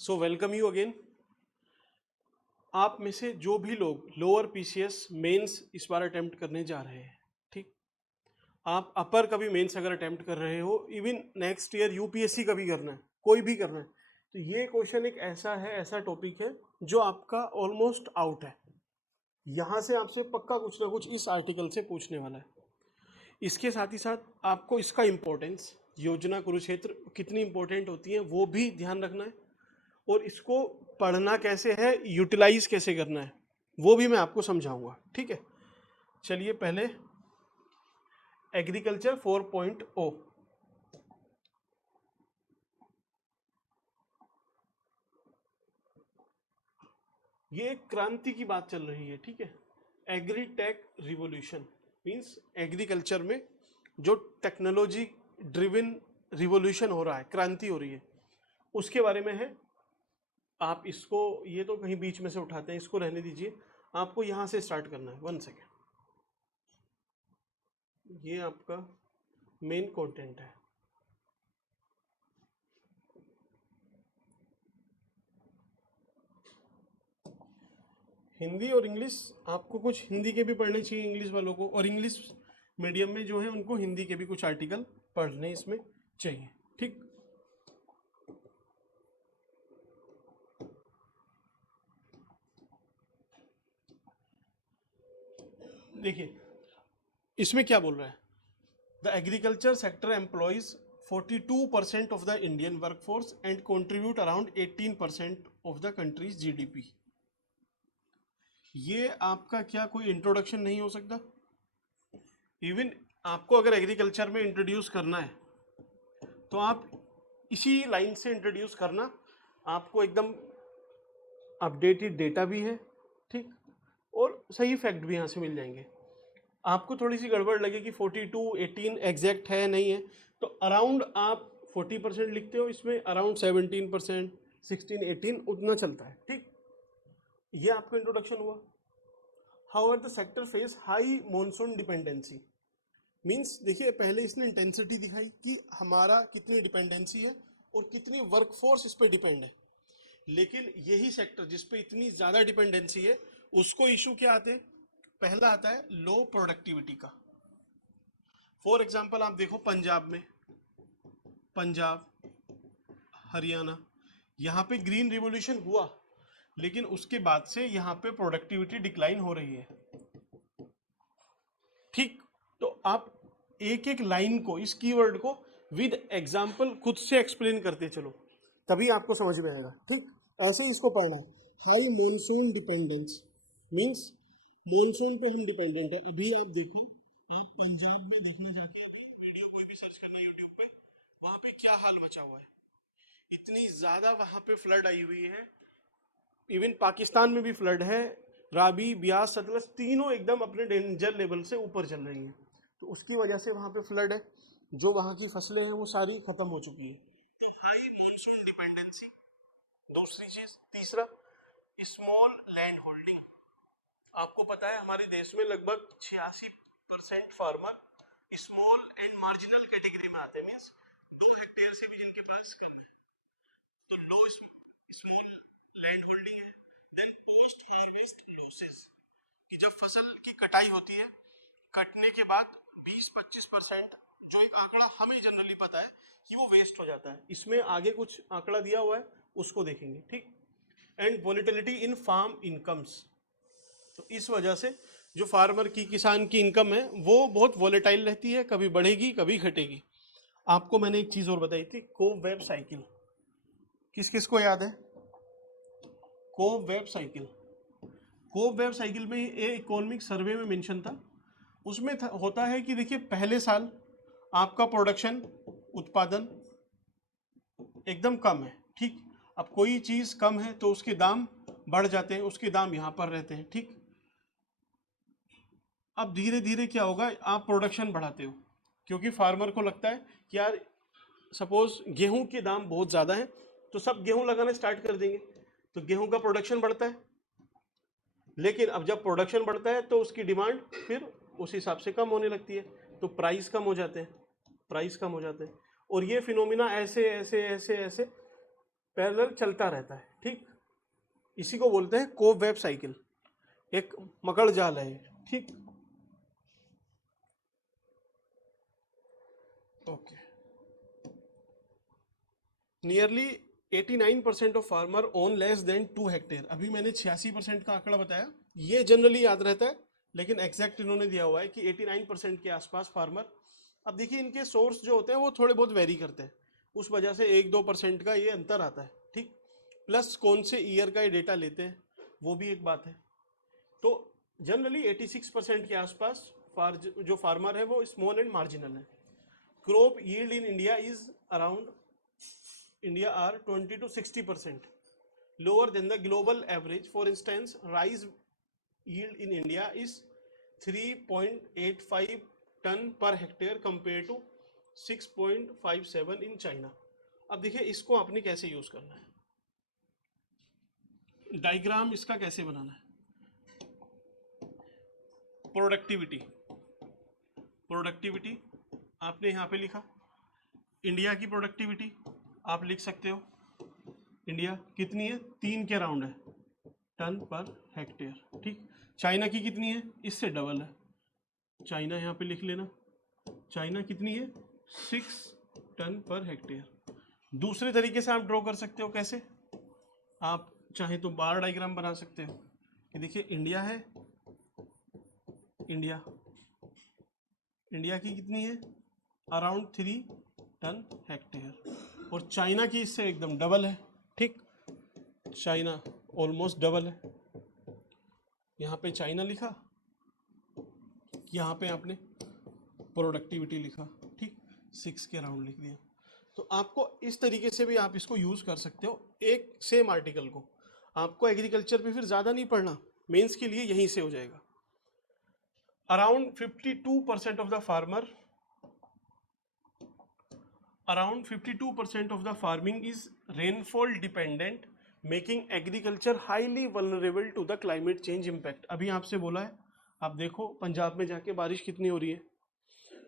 So welcome you again. आप में से जो भी लोग लोअर पीसीएस मेंस इस बार अटेम्प्ट करने जा रहे हैं, ठीक, आप अपर का भी मेंस अगर अटेम्प्ट कर रहे हो, इवन नेक्स्ट ईयर यूपीएससी का भी करना है, कोई भी करना है, तो ये क्वेश्चन एक ऐसा है, ऐसा टॉपिक है जो आपका ऑलमोस्ट आउट है। यहाँ से आपसे पक्का कुछ ना कुछ इस आर्टिकल से पूछने वाला है। इसके साथ ही साथ आपको इसका इम्पोर्टेंस, योजना कुरुक्षेत्र कितनी इंपॉर्टेंट होती है वो भी ध्यान रखना है, और इसको पढ़ना कैसे है, यूटिलाइज कैसे करना है, वो भी मैं आपको समझाऊंगा। ठीक है, चलिए पहले एग्रीकल्चर 4.0। ये एक क्रांति की बात चल रही है। ठीक है, एग्रीटेक रिवॉल्यूशन मींस एग्रीकल्चर में जो टेक्नोलॉजी ड्रिवन रिवॉल्यूशन हो रहा है, क्रांति हो रही है, उसके बारे में है। आप इसको, ये तो कहीं बीच में से उठाते हैं, इसको रहने दीजिए, आपको यहां से स्टार्ट करना है। 1 सेकेंड, ये आपका मेन कंटेंट है। हिंदी और इंग्लिश, आपको कुछ हिंदी के भी पढ़ने चाहिए इंग्लिश वालों को, और इंग्लिश मीडियम में जो है उनको हिंदी के भी कुछ आर्टिकल पढ़ने इसमें चाहिए। ठीक, देखिए इसमें क्या बोल रहा है। The agriculture sector employees 42% of the Indian workforce and contribute around 18% of the countries GDP. ये आपका क्या कोई इंट्रोडक्शन नहीं हो सकता? इवन आपको अगर एग्रीकल्चर में इंट्रोड्यूस करना है तो आप इसी लाइन से इंट्रोड्यूस करना, आपको एकदम अपडेटेड डेटा भी है, ठीक, और सही फैक्ट भी यहाँ से मिल जाएंगे। आपको थोड़ी सी गड़बड़ लगे कि 42 18 एग्जैक्ट है नहीं है, तो अराउंड आप 40% लिखते हो, इसमें अराउंड 17%, 16 18 उतना चलता है। ठीक, ये आपका इंट्रोडक्शन हुआ। However the sector face high monsoon dependency means, देखिए पहले इसने इंटेंसिटी दिखाई कि हमारा कितनी डिपेंडेंसी है और कितनी वर्कफोर्स इस पर डिपेंड है, लेकिन यही सेक्टर जिस पे इतनी ज्यादा डिपेंडेंसी है उसको इशू क्या आते हैं? पहला आता है लो प्रोडक्टिविटी का। फॉर एग्जाम्पल आप देखो पंजाब में, पंजाब, हरियाणा, यहाँ पे ग्रीन रिवॉल्यूशन हुआ, लेकिन उसके बाद से यहाँ पे प्रोडक्टिविटी डिक्लाइन हो रही है। ठीक, तो आप एक एक लाइन को, इस कीवर्ड को विद एग्जाम्पल खुद से एक्सप्लेन करते चलो, तभी आपको समझ में आएगा। ठीक, ऐसे ही इसको पढ़ना है। High monsoon dependence means monsoon पे हम डिपेंडेंट है। अभी आप देखो, आप पंजाब में देखना चाहते हैं, अभी वीडियो कोई भी सर्च करना यूट्यूब पे, वहां पे क्या हाल मचा हुआ है, इतनी ज्यादा वहां पे फ्लड आई हुई है। इवन पाकिस्तान में भी फ्लड है, राबी, ब्यास, सतलज तीनों एकदम अपने डेंजर लेवल से ऊपर चल रही हैं, तो उसकी वजह से वहां पे फ्लड है। जो वहां की फसलें हैं वो सारी खत्म हो चुकी है। हाई मॉनसून डिपेंडेंसी, दूसरी चीज। तीसरा, स्मॉल लैंड होल्डिंग। आपको पता है हमारे देश में लगभग 86% farmer small and marginal category में आते हैं, मीन्स 2 हेक्टेयर से भी जिनके पास कम है, तो लो स्मॉल लैंड होल्डिंग है। देन पोस्ट हार्वेस्ट लॉसेस, कि जब फसल की कटाई होती है, कटने के बाद 20-25%, जो एक आंकड़ा हमें जनरली पता है कि वो वेस्ट हो जाता है, इसमें आगे कुछ आंकड़ा दिया हुआ है उसको देखेंगे। ठीक, and volatility in farm incomes, तो इस वजह से जो फार्मर की, किसान की इनकम है वो बहुत वॉलेटाइल रहती है, कभी बढ़ेगी कभी घटेगी। आपको मैंने एक चीज और बताई थी, कोव वेब साइकिल, किस किस को याद है? Cobweb cycle, cobweb cycle में ये इकोनॉमिक सर्वे में मेंशन था। उसमें होता है कि देखिए पहले साल आपका प्रोडक्शन, उत्पादन एकदम कम है, ठीक, अब कोई चीज कम है तो उसके दाम बढ़ जाते हैं, उसके दाम यहां पर रहते हैं। ठीक, अब धीरे धीरे क्या होगा, आप प्रोडक्शन बढ़ाते हो, क्योंकि फार्मर को लगता है कि यार सपोज गेहूं के दाम बहुत ज़्यादा हैं, तो सब गेहूं लगाना स्टार्ट कर देंगे, तो गेहूं का प्रोडक्शन बढ़ता है। लेकिन अब जब प्रोडक्शन बढ़ता है तो उसकी डिमांड फिर उस हिसाब से कम होने लगती है, तो प्राइस कम हो जाते हैं, प्राइस कम हो जाते हैं। और ये फिनोमिना ऐसे ऐसे ऐसे ऐसे पैरेलल चलता रहता है, ठीक। इसी को बोलते हैं कोवेब साइकिल, एक मकड़ जाल है, ठीक। Okay. Nearly 89% of farmer own less than 2 hectare. अभी मैंने 86% का आंकड़ा बताया, ये जनरली याद रहता है, लेकिन एग्जैक्ट इन्होंने दिया हुआ है कि 89% के आसपास फार्मर। अब देखिए इनके सोर्स जो होते हैं वो थोड़े बहुत वेरी करते हैं, उस वजह से 1-2% का ये अंतर आता है, ठीक। प्लस कौन से ईयर का ये डेटा लेते हैं वो भी एक बात है। तो जनरली 86% के आसपास जो फार्मर है वो स्मॉल एंड मार्जिनल है। Crop yield in India is around India are 20 to 60% lower than the global average. For instance, rice yield in India is 3.85 ton per hectare compared to 6.57 in China. अब देखिए इसको आपने कैसे use करना है, diagram इसका कैसे बनाना है। प्रोडक्टिविटी आपने यहाँ पे लिखा, इंडिया की प्रोडक्टिविटी आप लिख सकते हो, इंडिया कितनी है, 3 के अराउंड है टन पर हेक्टेयर, ठीक। चाइना की कितनी है, इससे डबल है, चाइना यहाँ पे लिख लेना, चाइना कितनी है 6 टन पर हेक्टेयर। दूसरे तरीके से आप ड्रॉ कर सकते हो, कैसे, आप चाहे तो बार डायग्राम बना सकते हो कि देखिए इंडिया है, इंडिया की कितनी है अराउंड 3 टन हेक्टेयर, और चाइना की इससे एकदम डबल है, ठीक। चाइना ऑलमोस्ट डबल है, यहाँ पे चाइना लिखा, यहाँ पे आपने प्रोडक्टिविटी लिखा, ठीक, 6 के अराउंड लिख दिया। तो आपको इस तरीके से भी आप इसको यूज कर सकते हो, एक सेम आर्टिकल को। आपको एग्रीकल्चर पे फिर ज्यादा नहीं पढ़ना, मेंस के लिए यहीं से हो जाएगा। Around 52% of the farmer, around 52% of the farming is rainfall dependent, making agriculture highly vulnerable to the climate change impact. अभी आपसे बोला है, आप देखो पंजाब में जाके बारिश कितनी हो रही है,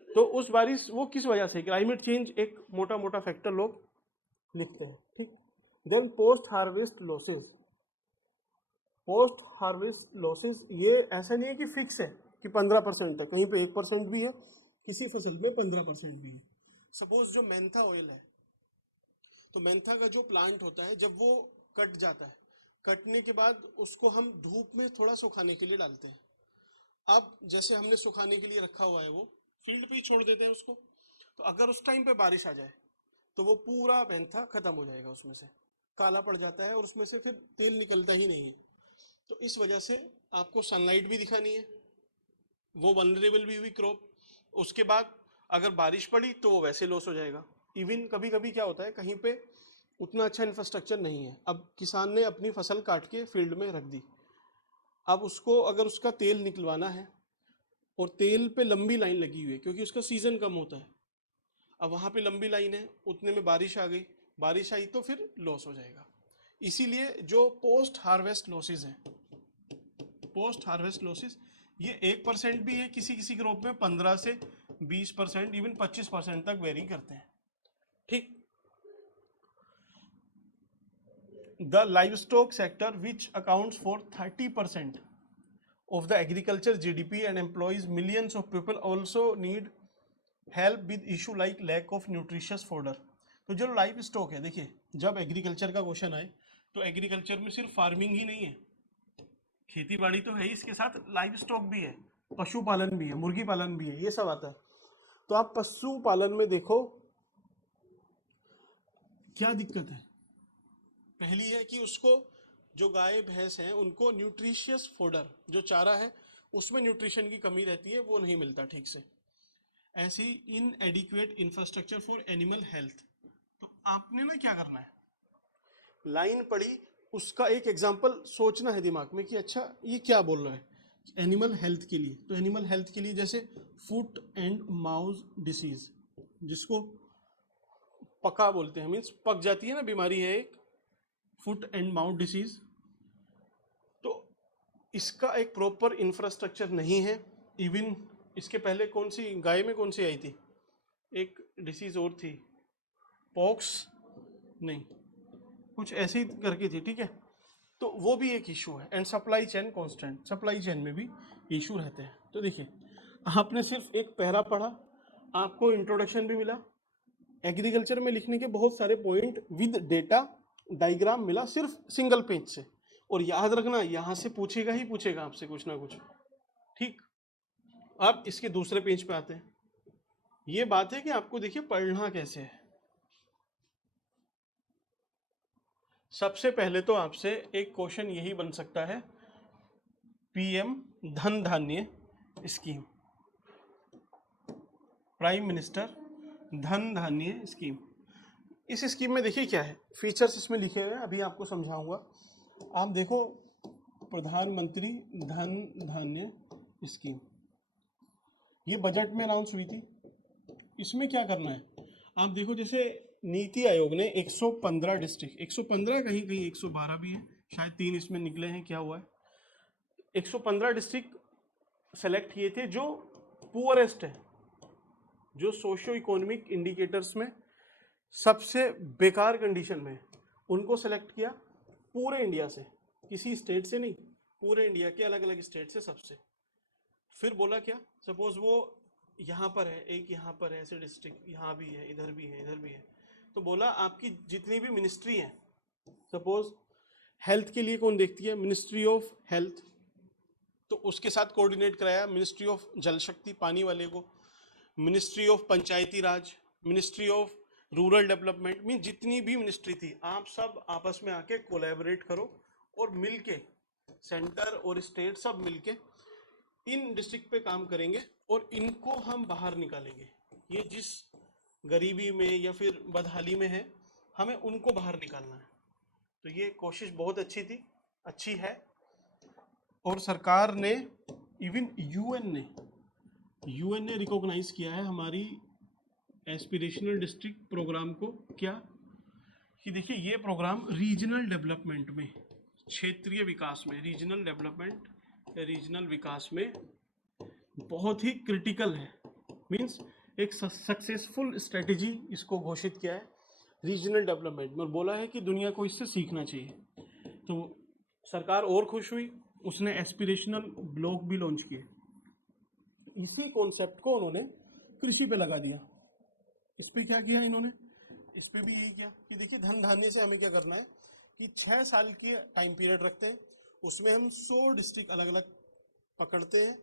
तो उस बारिश वो किस वजह से, क्लाइमेट चेंज एक मोटा मोटा फैक्टर लोग लिखते हैं, ठीक। देन पोस्ट हार्वेस्ट लॉसेस, ये ऐसा नहीं है कि फिक्स है कि 15% है, कहीं पे 1% भी है, किसी फसल में 15% भी है। सपोज जो मेंथा ऑयल है, तो मेंथा का जो प्लांट होता है जब वो कट जाता है, कटने के बाद उसको हम धूप में थोड़ा सुखाने के लिए डालते हैं। अब जैसे हमने सुखाने के लिए रखा हुआ है वो फील्ड पे ही छोड़ देते हैं उसको, तो अगर उस टाइम पे बारिश आ जाए तो वो पूरा मेंथा खत्म हो जाएगा, उसमें से काला पड़ जाता है और उसमें से फिर तेल निकलता ही नहीं है। तो इस वजह से आपको सनलाइट भी दिखानी है, वो वनरेबल भी हुई क्रॉप, उसके बाद अगर बारिश पड़ी तो वो वैसे लॉस हो जाएगा। इवन कभी कभी क्या होता है, कहीं पे उतना अच्छा इंफ्रास्ट्रक्चर नहीं है, अब किसान ने अपनी फसल काट के फील्ड में रख दी, अब उसको अगर उसका तेल निकलवाना है और तेल पे लंबी लाइन लगी हुई है क्योंकि उसका सीजन कम होता है, अब वहाँ पे लंबी लाइन है, उतने में बारिश आ गई, बारिश आई तो फिर लॉस हो जाएगा। इसीलिए जो पोस्ट हार्वेस्ट लॉसेज हैं, पोस्ट हार्वेस्ट लॉसेस ये 1% भी है, किसी किसी क्रॉप में 15 से 20%, इवन 25% तक वेरी करते हैं, ठीक। The live stock sector which accounts for 30% of the agriculture GDP and employs millions of people also need help with issue like lack of nutritious fodder. तो जो लाइव स्टॉक है, देखिए जब एग्रीकल्चर का क्वेश्चन आए तो एग्रीकल्चर में सिर्फ फार्मिंग ही नहीं है, खेती बाड़ी तो है ही, इसके साथ लाइव स्टॉक भी है, पशुपालन भी है, मुर्गी पालन भी है, ये सब आता है। तो आप पशुपालन में देखो क्या दिक्कत है, पहली है कि उसको जो गाय भैंस हैं उनको न्यूट्रिशियस फोडर, जो चारा है उसमें न्यूट्रिशन की कमी रहती है, वो नहीं मिलता ठीक से। ऐसी inadequate infrastructure for animal health. तो आपने ना क्या करना है, लाइन पड़ी, उसका एक एग्जाम्पल सोचना है दिमाग में कि अच्छा ये क्या बोल रहा है, एनिमल हेल्थ के लिए। तो एनिमल हेल्थ के लिए जैसे फुट एंड माउथ डिसीज, जिसको पका बोलते हैं, मीन्स पक जाती है ना बीमारी है एक, फुट एंड माउथ डिसीज। तो इसका एक प्रॉपर इंफ्रास्ट्रक्चर नहीं है। इवन इसके पहले कौन सी गाय में कौन सी आई थी, एक डिसीज और थी, पॉक्स नहीं, कुछ ऐसे ही करके थी, ठीक है। तो वो भी एक इशू है। And supply chain constant, supply chain में भी इशू रहते हैं। तो देखिए, आपने सिर्फ एक पैरा पढ़ा, आपको इंट्रोडक्शन भी मिला, एग्रीकल्चर में लिखने के बहुत सारे पॉइंट विद डेटा डायग्राम मिला सिर्फ सिंगल पेज से। और याद रखना, यहां से पूछेगा ही पूछेगा आपसे कुछ ना कुछ, ठीक। अब इसके दूसरे पेज पे आते हैं। ये बात है कि आपको देखिए पढ़ना कैसे है। सबसे पहले तो आपसे एक क्वेश्चन यही बन सकता है, पीएम धन धान्य स्कीम, प्राइम मिनिस्टर धन धान्य स्कीम। इस स्कीम में देखिए क्या है, फीचर्स इसमें लिखे हुए हैं, अभी आपको समझाऊंगा। आप देखो, प्रधानमंत्री धन धान्य स्कीम, ये बजट में अनाउंस हुई थी। इसमें क्या करना है, आप देखो, जैसे नीति आयोग ने 115 डिस्ट्रिक्ट, 115 कहीं कहीं 112 भी है, शायद 3 इसमें निकले हैं, क्या हुआ है, 115 डिस्ट्रिक्ट सेलेक्ट किए थे जो पुअरेस्ट है, जो सोशियो इकोनॉमिक इंडिकेटर्स में सबसे बेकार कंडीशन में, उनको सेलेक्ट किया पूरे इंडिया से, किसी स्टेट से नहीं, पूरे इंडिया के अलग अलग स्टेट से सबसे। फिर बोला क्या, सपोज वो यहाँ पर है, एक यहाँ पर है, ऐसे डिस्ट्रिक्ट यहाँ भी है, इधर भी है, इधर भी है, तो बोला आपकी जितनी भी मिनिस्ट्री है, सपोज हेल्थ के लिए कौन देखती है, मिनिस्ट्री ऑफ हेल्थ, तो उसके साथ कोऑर्डिनेट कराया मिनिस्ट्री ऑफ जल शक्ति, पानी वाले को, ministry of Panchayati Raj, ministry of rural development, mean जितनी भी मिनिस्ट्री थी, आप सब आपस में आके कोलैबोरेट करो और मिलके, सेंटर और स्टेट सब मिलके इन डिस्ट्रिक्ट पे काम करेंगे और इनको हम बाहर निकालेंगे। ये जिस गरीबी में या फिर बदहाली में है, हमें उनको बाहर निकालना है। तो ये कोशिश बहुत अच्छी थी, अच्छी है। और सरकार ने, इवन यूएन ने रिकॉग्नाइज किया है हमारी एस्पिरेशनल डिस्ट्रिक्ट प्रोग्राम को, क्या कि देखिए ये प्रोग्राम रीजनल डेवलपमेंट में, क्षेत्रीय विकास में, रीजनल डेवलपमेंट, रीजनल विकास में बहुत ही क्रिटिकल है। मींस एक सक्सेसफुल स्ट्रेटेजी इसको घोषित किया है रीजनल डेवलपमेंट में, और बोला है कि दुनिया को इससे सीखना चाहिए। तो सरकार और खुश हुई, उसने एस्पिरेशनल ब्लॉक भी लॉन्च किए। इसी कॉन्सेप्ट को उन्होंने कृषि पे लगा दिया। इस पे क्या किया इन्होंने, इस पे भी यही किया कि देखिए धन धान्य से हमें क्या करना है कि 6 साल की टाइम पीरियड रखते हैं, उसमें हम 100 डिस्ट्रिक्ट अलग अलग पकड़ते हैं,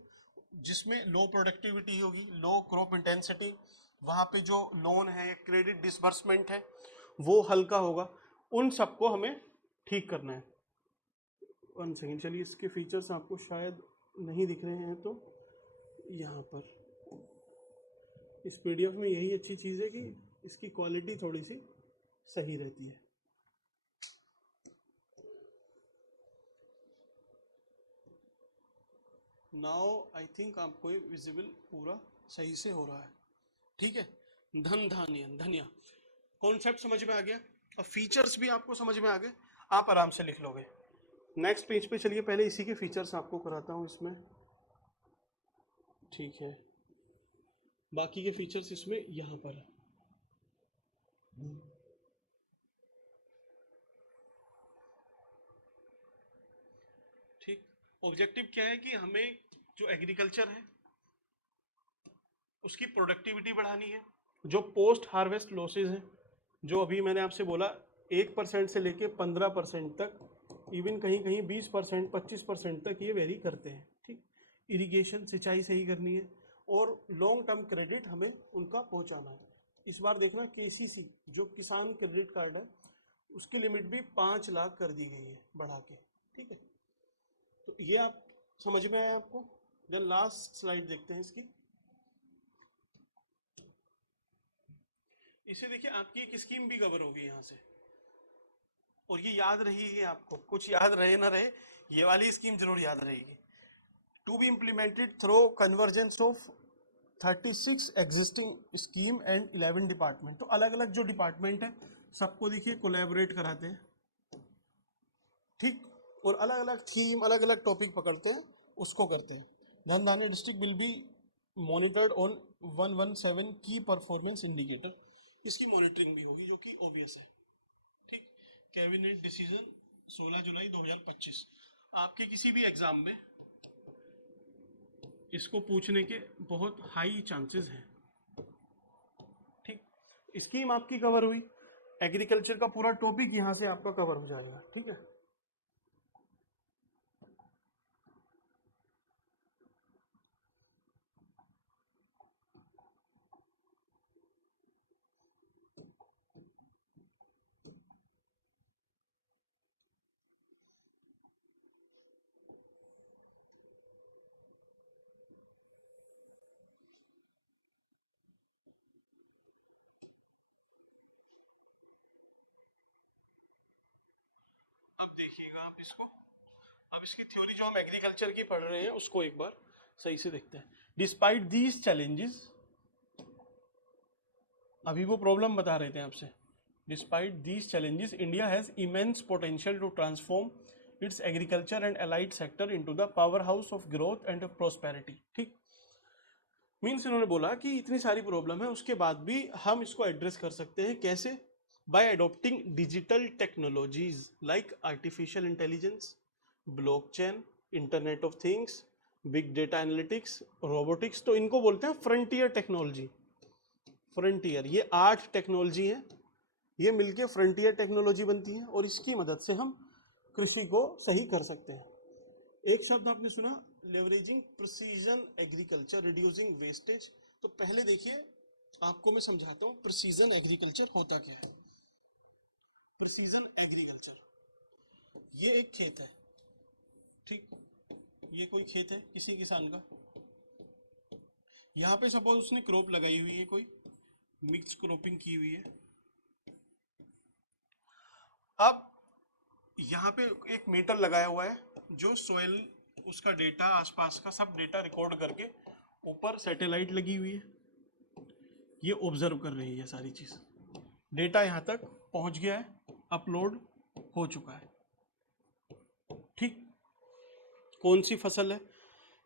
जिसमें लो प्रोडक्टिविटी होगी, लो क्रॉप इंटेंसिटी, वहाँ पे जो लोन है, क्रेडिट डिसबर्समेंट है, वो हल्का होगा, उन सबको हमें ठीक करना है। 1 सेकेंड, चलिए इसके फीचर्स आपको शायद नहीं दिख रहे हैं, तो यहाँ पर इस पीडीएफ में यही अच्छी चीज़ है कि इसकी क्वालिटी थोड़ी सी सही रहती है। नाउ आई थिंक आपको विजिबल पूरा सही से हो रहा है, ठीक है। धन धान्य धनिया कॉन्सेप्ट समझ में आ गया, और फीचर्स भी आपको समझ में आ गए, आप आराम से लिख लोगे। नेक्स्ट पेज पे चलिए, पहले इसी के फीचर्स आपको कराता हूँ इसमें, ठीक है। बाकी के फीचर्स इसमें यहाँ पर है। ठीक, ऑब्जेक्टिव क्या है कि हमें जो एग्रीकल्चर है उसकी प्रोडक्टिविटी बढ़ानी है, जो पोस्ट हार्वेस्ट लॉसेज हैं, जो अभी मैंने आपसे बोला 1% से लेके 15% तक, इवन कहीं कहीं 20%, 25% तक ये वेरी करते हैं, ठीक। इरिगेशन, सिंचाई सही करनी है, और लॉन्ग टर्म क्रेडिट हमें उनका पहुंचाना है। इस बार देखना केसीसी जो किसान क्रेडिट कार्ड है, उसकी लिमिट भी 5 लाख कर दी गई है बढ़ा के, ठीक है। तो ये आप समझ में आया आपको। देन लास्ट स्लाइड देखते हैं इसकी। इसे देखिए, आपकी एक स्कीम भी कवर होगी यहाँ से, और ये याद रहेगी आपको, कुछ याद रहे ना रहे, ये वाली स्कीम जरूर याद रहेगी। To be implemented through convergence of 36 existing scheme and 11 department. तो अलग अलग जो डिपार्टमेंट है सबको देखिए कोलैबोरेट कराते हैं, ठीक, और अलग अलग थीम, अलग अलग टॉपिक पकड़ते हैं, उसको करते हैं। धन धान्य district will be monitored on 117 की परफॉर्मेंस इंडिकेटर, इसकी मॉनिटरिंग भी होगी जो कि ऑब्वियस है, ठीक। कैबिनेट डिसीजन 16 जुलाई 2025। आपके किसी भी एग्जाम में इसको पूछने के बहुत हाई चांसेस हैं। ठीक, स्कीम आपकी कवर हुई, एग्रीकल्चर का पूरा टॉपिक यहां से आपका कवर हो जाएगा। ठीक है, अब देखिएगा आप इसको। अब इसकी थ्योरी जो हम एग्रीकल्चर की पढ़ रहे हैं उसको एक बार सही से देखते हैं। डिस्पाइट दीज चैलेंजेस, अभी वो प्रॉब्लम बता रहे थे आपसे। Despite these challenges India has immense potential to transform its agriculture and allied sector into the power house of growth and prosperity. ठीक, मीन्स इन्होंने बोला कि इतनी सारी प्रॉब्लम है उसके बाद भी हम इसको एड्रेस कर सकते हैं। कैसे? By adopting digital technologies like artificial intelligence, blockchain, internet of things, big data analytics, robotics. तो इनको बोलते हैं फ्रंटियर टेक्नोलॉजी। फ्रंटियर, ये 8 टेक्नोलॉजी है, ये मिलके फ्रंटियर टेक्नोलॉजी बनती है और इसकी मदद से हम कृषि को सही कर सकते हैं। एक शब्द आपने सुना, leveraging precision agriculture reducing wastage. तो पहले देखिए, आपको मैं समझाता हूं प्रिसीजन एग्रीकल्चर होता क्या है। प्रिसीजन एग्रीकल्चर, ये एक खेत है। ठीक, ये कोई खेत है किसी किसान का। यहाँ पे सपोज उसने क्रॉप लगाई हुई है, कोई मिक्स क्रॉपिंग की हुई है। अब यहाँ पे एक मीटर लगाया हुआ है जो सोयल, उसका डेटा, आसपास का सब डेटा रिकॉर्ड करके, ऊपर सैटेलाइट लगी हुई है, ये ऑब्जर्व कर रही है ये सारी चीज। डेटा यहाँ तक पहुंच गया है, अपलोड हो चुका है। ठीक, कौन सी फसल है,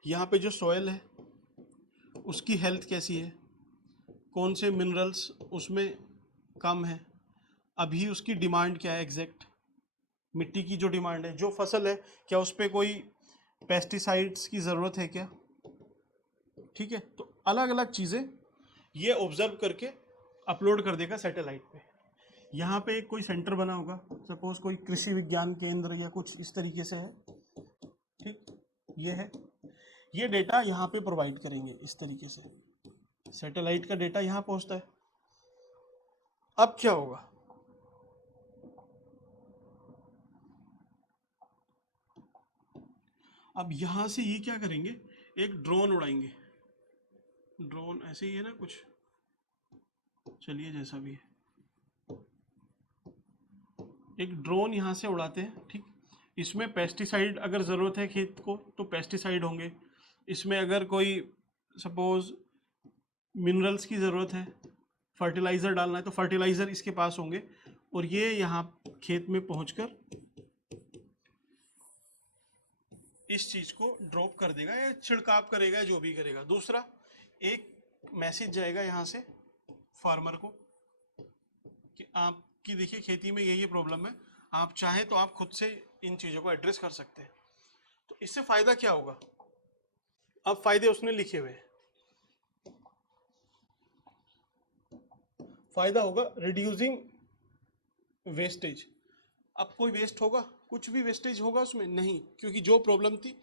यहाँ पे जो सोयल है उसकी हेल्थ कैसी है, कौन से मिनरल्स उसमें कम है, अभी उसकी डिमांड क्या है, एग्जैक्ट मिट्टी की जो डिमांड है, जो फसल है क्या उस पर कोई पेस्टिसाइड्स की ज़रूरत है क्या। ठीक है, तो अलग अलग चीज़ें ये ऑब्जर्व करके अपलोड कर देगा सैटेलाइट पे। यहाँ पे कोई सेंटर बना होगा, सपोज कोई कृषि विज्ञान केंद्र या कुछ इस तरीके से है। ठीक, ये है, ये डेटा यहाँ पे प्रोवाइड करेंगे इस तरीके से, सैटेलाइट का डेटा यहाँ पहुँचता है। अब क्या होगा, अब यहाँ से ये क्या करेंगे, एक ड्रोन उड़ाएंगे। ड्रोन ऐसे ही है ना कुछ, चलिए जैसा भी है, एक ड्रोन यहाँ से उड़ाते हैं। ठीक, इसमें पेस्टिसाइड अगर ज़रूरत है खेत को तो पेस्टिसाइड होंगे, इसमें अगर कोई सपोज मिनरल्स की ज़रूरत है, फर्टिलाइज़र डालना है तो फर्टिलाइज़र इसके पास होंगे, और ये यहाँ खेत में पहुँचकर इस चीज़ को ड्रॉप कर देगा या छिड़काव करेगा या जो भी करेगा। दूसरा, एक मैसेज जाएगा यहाँ से फार्मर को कि आपकी देखिए खेती में ये प्रॉब्लम है, आप चाहें तो आप खुद से इन चीज़ों को एड्रेस कर सकते हैं। तो इससे फ़ायदा क्या होगा, अब फायदे उसने लिखे हुए हैं। फायदा होगा रिड्यूसिंग वेस्टेज। अब कोई वेस्ट होगा, कुछ भी वेस्टेज होगा उसमें नहीं, क्योंकि जो प्रॉब्लम थी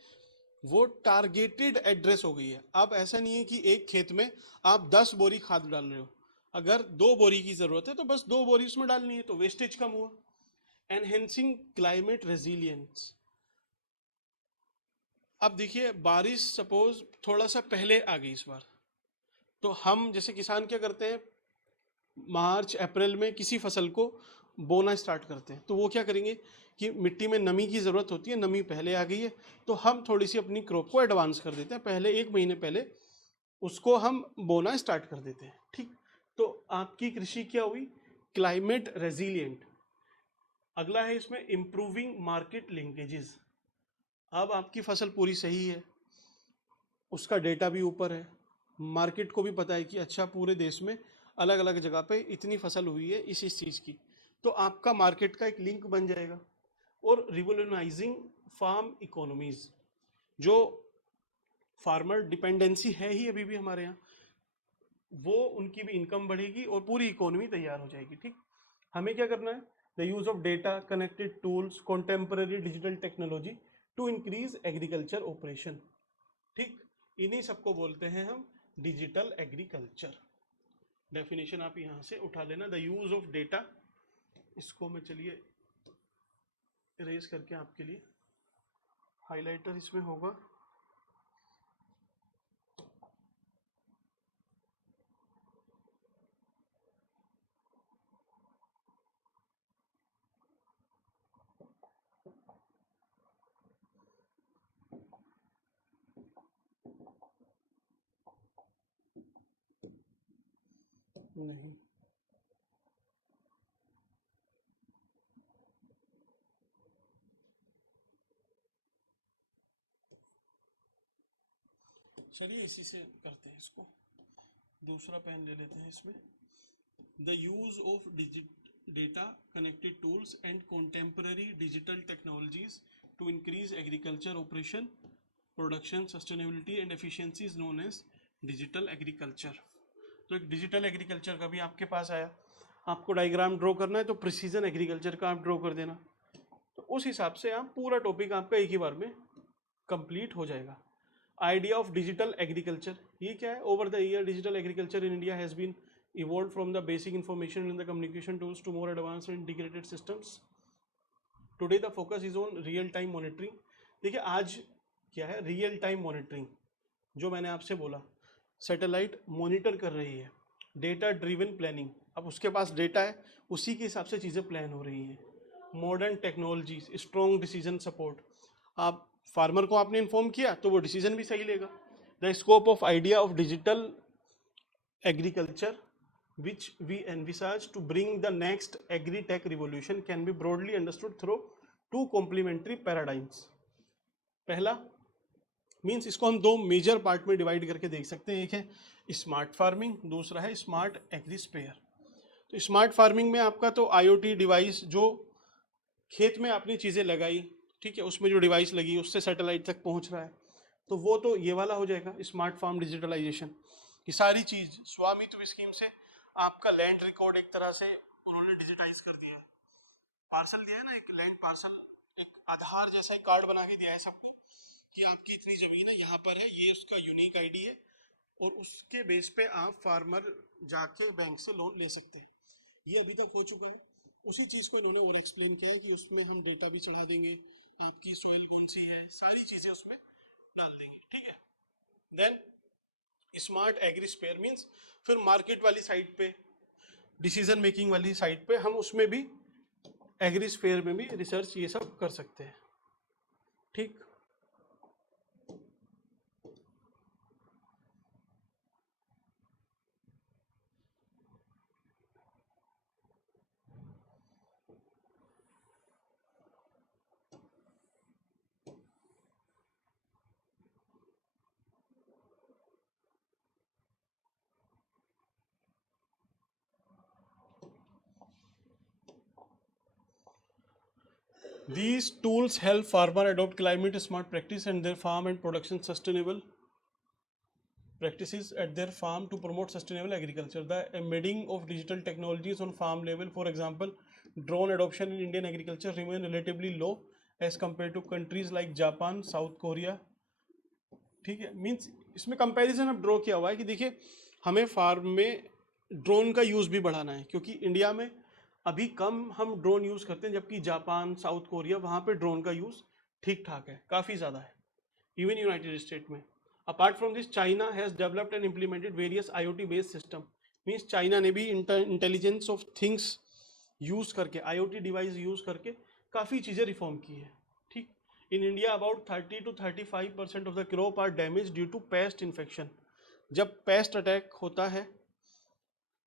वो टारगेटेड एड्रेस हो गई है। अब ऐसा नहीं है कि एक खेत में आप 10 बोरी खाद डाल रहे हो, अगर 2 बोरी की जरूरत है तो बस 2 बोरी उसमें डालनी है, तो वेस्टेज कम हुआ। Enhancing climate resilience. अब देखिए, बारिश सपोज थोड़ा सा पहले आ गई इस बार, तो हम जैसे किसान क्या करते हैं, मार्च अप्रैल में किसी फसल को बोना स्टार्ट करते हैं, तो वो क्या करेंगे कि मिट्टी में नमी की ज़रूरत होती है, नमी पहले आ गई है तो हम थोड़ी सी अपनी क्रॉप को एडवांस कर देते हैं, पहले 1 महीने पहले उसको हम बोना स्टार्ट कर देते हैं। ठीक, तो आपकी कृषि क्या हुई, क्लाइमेट रेजिलियंट। अगला है इसमें इम्प्रूविंग मार्केट लिंकेजेस। अब आपकी फसल पूरी सही है, उसका डेटा भी ऊपर है, मार्केट को भी पता है कि अच्छा पूरे देश में अलग अलग जगह पे इतनी फसल हुई है इस चीज़ की, तो आपका मार्केट का एक लिंक बन जाएगा। और रिवोल्यूशनाइजिंग फार्म इकोनॉमीज, जो फार्मर डिपेंडेंसी है ही अभी भी हमारे यहाँ, वो उनकी भी इनकम बढ़ेगी और पूरी इकोनॉमी तैयार हो जाएगी। ठीक, हमें क्या करना है, the use of data, connected tools, contemporary digital technology to increase agriculture operation. ठीक, इन्हीं सबको बोलते हैं हम डिजिटल एग्रीकल्चर। डेफिनेशन आप यहाँ से उठा लेना, द यूज ऑफ डेटा, इसको मैं चलिए इरेज करके आपके लिए, हाइलाइटर इसमें होगा। नहीं, चलिए इसी से करते हैं इसको, दूसरा पेन ले लेते हैं इसमें। The use of data, connected tools and contemporary digital technologies to increase agriculture operation, production, sustainability and efficiency is known as digital agriculture. तो एक डिजिटल एग्रीकल्चर का भी आपके पास आया, आपको डायग्राम ड्रॉ करना है तो प्रिसीजन एग्रीकल्चर का आप ड्रॉ कर देना, तो उस हिसाब से आप पूरा टॉपिक आपका एक ही बार में कंप्लीट हो जाएगा। आइडिया ऑफ डिजिटल एग्रीकल्चर, ये क्या है? Over the year digital agriculture in India has been evolved from the basic information in the communication tools to more advanced and integrated systems. Today the focus is on real time monitoring. देखिए आज क्या है, real time monitoring, जो मैंने आपसे बोला satellite monitor कर रही है, डेटा ड्रिवन प्लानिंग, अब उसके पास डेटा है, उसी के हिसाब से चीज़ें प्लान हो रही हैं। Modern technologies, strong decision support, आप फार्मर को आपने इन्फॉर्म किया तो वो डिसीजन भी सही लेगा। The scope of idea of digital agriculture which we envisage to bring the next agri-tech revolution can be broadly understood through two complementary paradigms. पहला मीन्स इसको हम दो मेजर पार्ट में डिवाइड करके देख सकते हैं, एक है स्मार्ट फार्मिंग, दूसरा है स्मार्ट एग्रीस्पेयर। तो स्मार्ट फार्मिंग में आपका तो IoT डिवाइस, जो खेत में आपने चीज़ें लगाई, ठीक है, उसमें जो डिवाइस लगी उससे सैटेलाइट तक पहुंच रहा है, तो वो तो ये वाला हो जाएगा स्मार्ट फार्म डिजिटलाइजेशन। ये सारी चीज़ स्वामित्व स्कीम से आपका लैंड रिकॉर्ड एक तरह से उन्होंने डिजिटाइज कर दिया है, पार्सल दिया है ना, एक लैंड पार्सल, एक आधार जैसा एक कार्ड बना के दिया है सबको कि आपकी इतनी जमीन है, यहाँ पर है, ये उसका यूनिक आईडी है, और उसके बेस पे आप फार्मर जाके बैंक से लोन ले सकते हैं। ये अभी तक हो चुका है, उसी चीज़ को इन्होंने और एक्सप्लेन किया है कि उसमें हम डेटा भी चढ़ा देंगे, आपकी सोइल कौन सी है, सारी चीज़ें उसमें डाल देंगे। ठीक है, देन स्मार्ट एग्रीस्पेयर मीन्स फिर मार्केट वाली साइड पे, डिसीजन मेकिंग वाली साइड पे, हम उसमें भी एग्रीस्पेयर में भी रिसर्च ये सब कर सकते हैं। ठीक, these tools help farmer adopt climate smart practice and their farm and production sustainable practices at their farm to promote sustainable agriculture. The embedding of digital technologies on farm level, for example, drone adoption in Indian agriculture remain relatively low as compared to countries like Japan, South Korea. ठीक है, means इसमें comparison अब draw किया हुआ है कि देखिए हमें फार्म में ड्रोन का यूज़ भी बढ़ाना है, क्योंकि इंडिया में अभी कम हम ड्रोन यूज़ करते हैं, जबकि जापान, साउथ कोरिया, वहाँ पे ड्रोन का यूज़ ठीक ठाक है, काफ़ी ज़्यादा है, इवन यूनाइटेड स्टेट में। Apart from this, China has developed and implemented various IoT based system, means China ने भी इंटेलिजेंस ऑफ थिंग्स यूज़ करके, IoT डिवाइस यूज़ करके काफ़ी चीज़ें रिफॉर्म की है। ठीक, in India about 30 to 35% of the crop are damage due to pest infection. जब पेस्ट अटैक होता है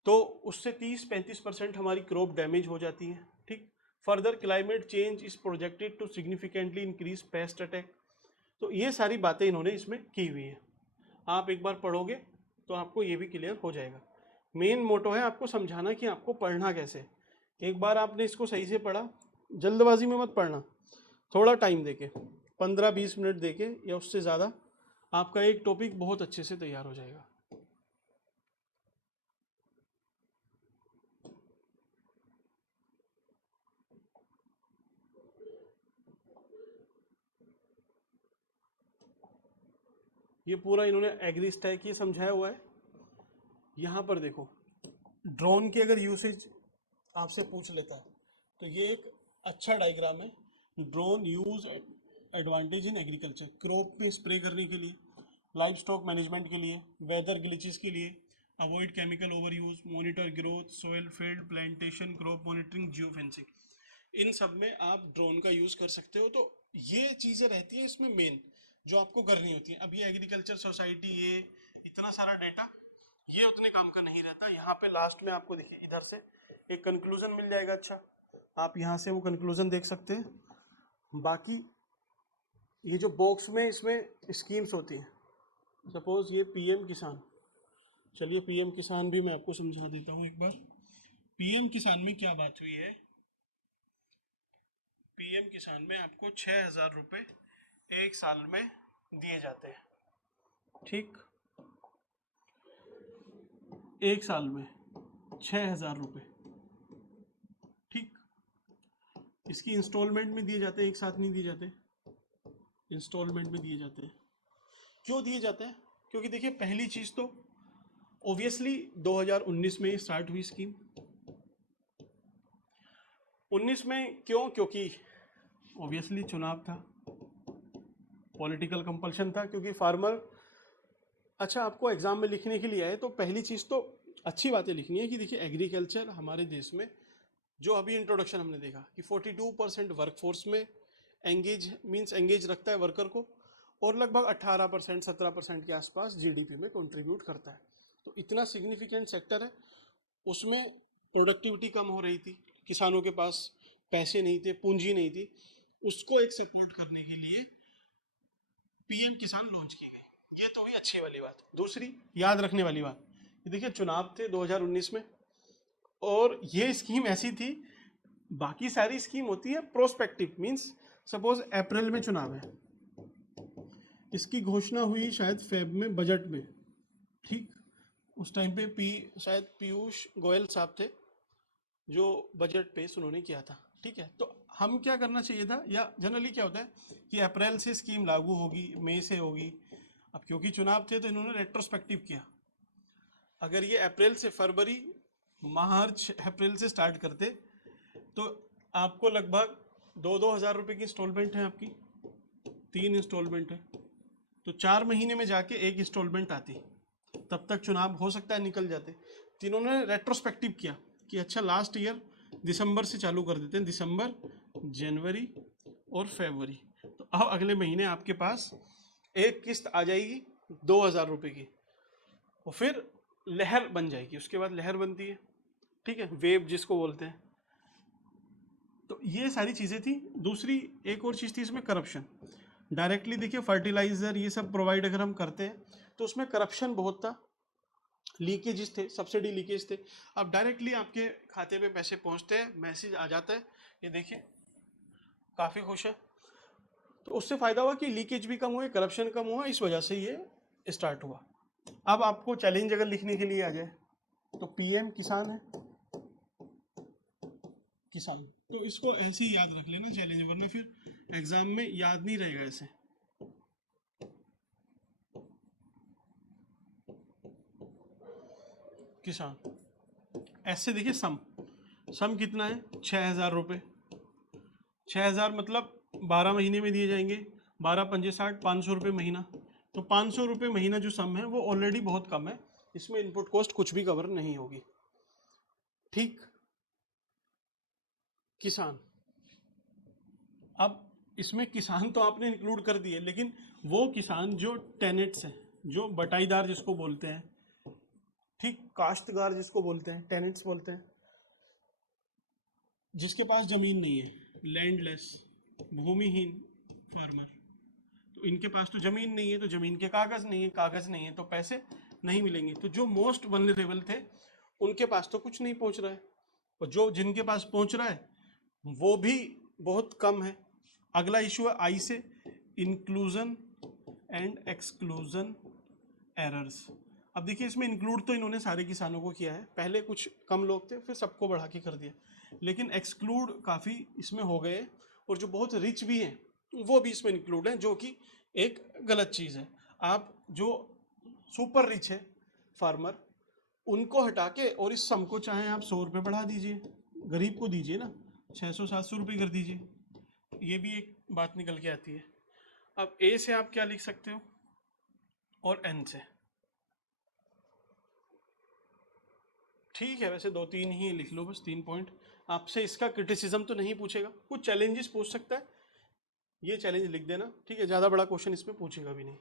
तो उससे 30-35% हमारी क्रॉप डैमेज हो जाती है। ठीक, further climate change is projected to significantly increase pest attack. तो ये सारी बातें इन्होंने इसमें की हुई है, आप एक बार पढ़ोगे तो आपको ये भी क्लियर हो जाएगा। मेन मोटो है आपको समझाना कि आपको पढ़ना कैसे, एक बार आपने इसको सही से पढ़ा, जल्दबाजी में मत पढ़ना, थोड़ा टाइम देके 15-20 मिनट देके या उससे ज़्यादा, आपका एक टॉपिक बहुत अच्छे से तैयार हो जाएगा। ये पूरा इन्होंने एग्री स्टैक ये समझाया हुआ है। यहाँ पर देखो, ड्रोन की अगर यूसेज आपसे पूछ लेता है तो ये एक अच्छा डायग्राम है। Drone use advantage in agriculture, crop में स्प्रे करने के लिए, लाइफ स्टॉक मैनेजमेंट के लिए, वेदर ग्लिचेस के लिए, avoid chemical over use, monitor growth, soil field plantation, crop monitoring, geo fencing, इन सब में आप ड्रोन का यूज कर सकते हो। तो ये चीजें रहती हैं इसमें मेन जो आपको करनी होती है। अब ये एग्रीकल्चर सोसाइटी, ये इतना सारा डेटा, ये उतने काम का नहीं रहता। यहाँ पे लास्ट में आपको देखिए इधर से एक कंक्लूजन मिल जाएगा। अच्छा, आप यहाँ से वो कंक्लूजन देख सकते हैं। बाकी ये जो बॉक्स में इसमें स्कीम्स होती हैं, सपोज ये पीएम किसान, चलिए पीएम किसान भी मैं आपको समझा देता हूँ एक बार। पीएम किसान में क्या बात हुई है, पीएम किसान में आपको 6,000 रुपये एक साल में दिए जाते हैं। ठीक, एक साल में 6,000 रुपये। ठीक, इसकी इंस्टॉलमेंट में दिए जाते हैं, एक साथ नहीं दिए जाते, इंस्टॉलमेंट में दिए जाते हैं। क्यों दिए जाते हैं? क्योंकि देखिए पहली चीज तो ऑब्वियसली 2019 में स्टार्ट हुई स्कीम। 19 में क्यों? क्योंकि ऑब्वियसली चुनाव था, पॉलिटिकल कंपल्शन था, क्योंकि फार्मर, अच्छा आपको एग्जाम में लिखने के लिए आए तो पहली चीज तो अच्छी बातें लिखनी है कि देखिए एग्रीकल्चर हमारे देश में, जो अभी इंट्रोडक्शन हमने देखा कि 42% वर्कफोर्स में एंगेज मींस एंगेज रखता है वर्कर को, और लगभग 18% 17% के आसपास जीडीपी में कंट्रीब्यूट करता है। तो इतना सिग्निफिकेंट सेक्टर है। उसमें प्रोडक्टिविटी कम हो रही थी, किसानों के पास पैसे नहीं थे, पूंजी नहीं थी, उसको एक सपोर्ट करने के लिए पीएम किसान लॉन्च की गई। ये तो हुई अच्छी वाली बात। दूसरी याद रखने वाली बात, ये देखिए चुनाव थे 2019 में, और ये स्कीम ऐसी थी, बाकी सारी स्कीम होती है प्रोस्पेक्टिव, मींस सपोज अप्रैल में चुनाव है, इसकी घोषणा हुई शायद फेब में बजट में। ठीक, उस टाइम पे शायद पीयूष गोयल साहब थे जो बजट पेश उन्होंने किया था। ठीक है, तो हम क्या करना चाहिए था, या जनरली क्या होता है कि अप्रैल से स्कीम लागू होगी, मई से होगी। अब क्योंकि चुनाव थे तो इन्होंने रेट्रोस्पेक्टिव किया। अगर ये अप्रैल से फरवरी, मार्च अप्रैल से स्टार्ट करते तो आपको लगभग 2-2 हज़ार रुपये की इंस्टॉलमेंट है आपकी, 3 इंस्टॉलमेंट है, तो 4 महीने में जाके एक इंस्टॉलमेंट आती, तब तक चुनाव हो सकता है निकल जाते। तीनों ने रेट्रोस्पेक्टिव किया कि अच्छा लास्ट ईयर दिसंबर से चालू कर देते हैं, दिसंबर, जनवरी और फरवरी, तो अब अगले महीने आपके पास एक किस्त आ जाएगी 2,000 रुपये की, और फिर लहर बन जाएगी, उसके बाद लहर बनती है। ठीक है, वेव जिसको बोलते हैं। तो ये सारी चीज़ें थी। दूसरी एक और चीज़ थी इसमें, करप्शन। डायरेक्टली देखिए फर्टिलाइजर ये सब प्रोवाइड अगर हम करते हैं तो उसमें करप्शन बहुत था, लीकेजेस थे, सब्सिडी लीकेज थे। अब डायरेक्टली आपके खाते में पैसे पहुंचते हैं, मैसेज आ जाता है, ये देखिए काफ़ी खुश है। तो उससे फ़ायदा हुआ कि लीकेज भी कम हुए, करप्शन कम हुआ, इस वजह से ये स्टार्ट हुआ। अब आपको चैलेंज अगर लिखने के लिए आ जाए तो पीएम किसान है, किसान, तो इसको ऐसे ही याद रख लेना चैलेंज, वरना फिर एग्जाम में याद नहीं रहेगा ऐसे। किसान, ऐसे देखिए सम, सम कितना है 6,000 रुपये। 6,000 मतलब 12 महीने में दिए जाएंगे, 12 पंजे 60, 500 रुपये महीना। तो 500 रुपये महीना जो सम है वो ऑलरेडी बहुत कम है, इसमें इनपुट कॉस्ट कुछ भी कवर नहीं होगी। ठीक, किसान, अब इसमें किसान तो आपने इंक्लूड कर दिए, लेकिन वो किसान जो टेनेट्स हैं, जो बटाईदार जिसको बोलते हैं, ठीक, काश्तकार जिसको बोलते हैं, टेनेट्स बोलते हैं, जिसके पास जमीन नहीं है, लैंडलेस, भूमिहीन फार्मर, तो इनके पास तो जमीन नहीं है, तो जमीन के कागज नहीं है, कागज नहीं है तो पैसे नहीं मिलेंगे। तो जो मोस्ट वनरेबल थे उनके पास तो कुछ नहीं पहुंच रहा है, और जो जिनके पास पहुंच रहा है वो भी बहुत कम है। अगला इशू है आई से, इंक्लूजन एंड एक्सक्लूजन एरर्स। अब देखिए इसमें इंक्लूड तो इन्होंने सारे किसानों को किया है, पहले कुछ कम लोग थे फिर सबको बढ़ा के कर दिया, लेकिन एक्सक्लूड काफ़ी इसमें हो गए, और जो बहुत रिच भी हैं वो भी इसमें इंक्लूड हैं, जो कि एक गलत चीज़ है। आप जो सुपर रिच है फार्मर, उनको हटा के और इस सम को चाहे आप 100 रुपये बढ़ा दीजिए, गरीब को दीजिए ना, 600-700 रुपये कर दीजिए, ये भी एक बात निकल के आती है। अब ए से आप क्या लिख सकते हो और एन से, ठीक है, वैसे 2-3 ही लिख लो, बस 3 पॉइंट। आपसे इसका क्रिटिसिज्म तो नहीं पूछेगा, कुछ चैलेंजेस पूछ सकता है, ये चैलेंज लिख देना, ठीक है, ज़्यादा बड़ा क्वेश्चन इसमें पूछेगा भी नहीं।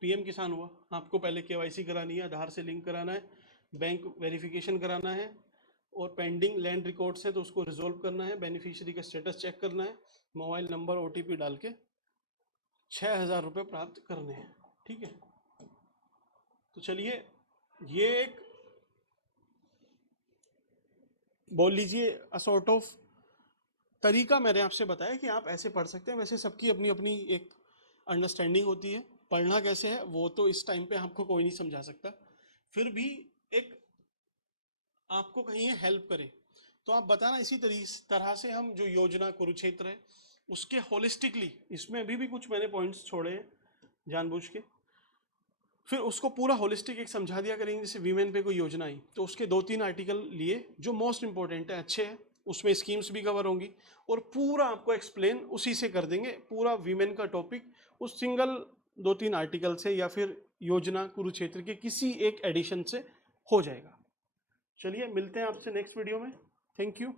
पीएम किसान हुआ, आपको पहले केवाईसी करानी है, आधार से लिंक कराना है, बैंक वेरिफिकेशन कराना है, और पेंडिंग लैंड रिकॉर्ड्स है तो उसको रिजोल्व करना है, बेनिफिशियरी का स्टेटस चेक करना है, मोबाइल नंबर ओटीपी डाल के 6,000 रुपये प्राप्त करने हैं, ठीक है। तो चलिए, ये एक बोल लीजिए असॉर्ट ऑफ तरीका मैंने आपसे बताया कि आप ऐसे पढ़ सकते हैं। वैसे सबकी अपनी अपनी एक अंडरस्टैंडिंग होती है, पढ़ना कैसे है वो तो इस टाइम पे आपको कोई नहीं समझा सकता, फिर भी एक आपको कहीं हेल्प करे तो आप बताना। इसी तरह से हम जो योजना कुरुक्षेत्र है उसके होलिस्टिकली, इसमें अभी भी कुछ मैंने पॉइंट्स छोड़े हैं जानबूझ के, फिर उसको पूरा होलिस्टिक एक समझा दिया करेंगे। जैसे वीमेन पे कोई योजना आई तो उसके 2-3 आर्टिकल लिए जो मोस्ट इंपॉर्टेंट है, अच्छे हैं, उसमें स्कीम्स भी कवर होंगी, और पूरा आपको एक्सप्लेन उसी से कर देंगे, पूरा वीमेन का टॉपिक उस सिंगल 2-3 आर्टिकल से या फिर योजना कुरुक्षेत्र के किसी एक एडिशन से हो जाएगा। चलिए मिलते हैं आपसे नेक्स्ट वीडियो में, थैंक यू।